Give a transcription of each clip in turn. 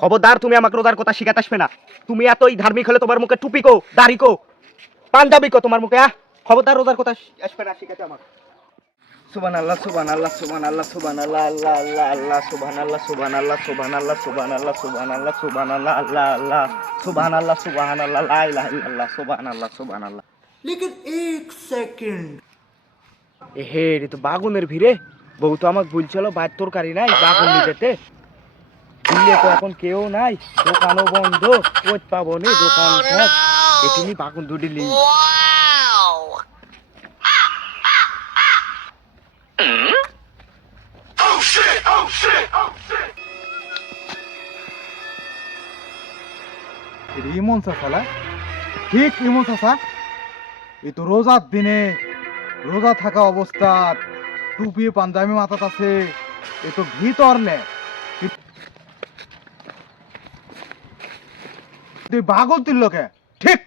খবরদার তুমি আমাকে রোজার কথা শিখাতে আসবে না। তুমি এতই ধার্মিক হলে তোমার মুখে টুপি কো, দাড়ি কো, পাঞ্জাবি কো তোমার মুখে। খবরদার রোজার কথা আসবে না শিখাতে আমাকে। সুবহানাল্লাহ সুবহানাল্লাহ সুবহানাল্লাহ সুবহানাল্লাহ আল্লাহ আল্লাহ আল্লাহ সুবহানাল্লাহ সুবহানাল্লাহ সুবহানাল্লাহ সুবহানাল্লাহ সুবহানাল্লাহ সুবহানাল্লাহ আল্লাহ আল্লাহ সুবহানাল্লাহ সুবহানাল্লাহ লা ইলাহা ইল্লাল্লাহ সুবহানাল্লাহ সুবহানাল্লাহ। लेकिन एक सेकंड এহে রে তো বাগুনের ভিড়ে। বউ তো আমাকে বলছিল ভাত তরকারি নাই বাগুন নিতে। দিলে তো এখন কেউ নাই, দোকানও বন্ধ, কোচ পাবো নি দোকান সব। এখানে বাগুন দুডিলি। ইমন চাচা ঠিক ইমন চাচা এই তো রোজার দিনে রোজা থাকা অবস্থা টুপি পাঞ্জাবি মাথাত আছে এ তো ভিতর নে তুই বাগুন তুলল কে ঠিক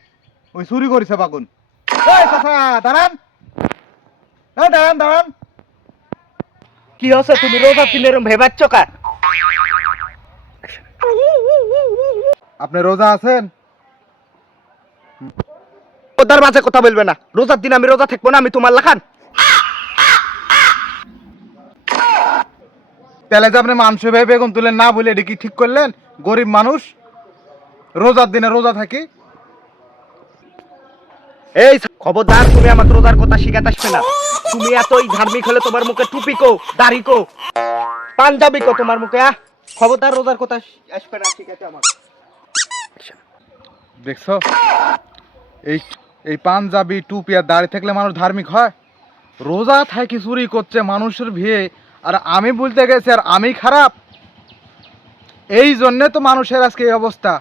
ওই চুরি করেছে বাগুন। এই চাচা দাঁড়ান, এই দাঁড়ান দাঁড়ান। কি হচ্ছে তুমি রোজা দিনে এরকম ভেবাচ্ছ কা? আপনি রোজা আছেন? ওদের মাঝে কথা বলবে না। রোজার দিন আমি রোজা থাকবো না, আমি তোমার লাখান। তাহলে যে আপনি মানুষ ভেবে বেগুন তুলেন না বলে এটা কি ঠিক করলেন? গরিব মানুষ রোজার দিনে রোজা থাকি। এই খবরদার তুমি আমাকে রোজার কথা শিখাতে আসবে না। তুমি এতই ধার্মিক হলে তোমার মুখে টুপি কো, দাড়ি কো, পাঞ্জাবি কো তোমার মুখে। খবরদার রোজার কথা আসবে না শিখাতে আমাকে। দেখছো এই এই পাঞ্জাবি টুপি আর দাড়ি থাকলে মানুষ ধার্মিক হয়? রোজা থাকি চুরি করছে মানুষের ভিড়ে, আর আমি বলতে গেছি আর আমি খারাপ। এই জন্যে তো মানুষের আজকে এই অবস্থা।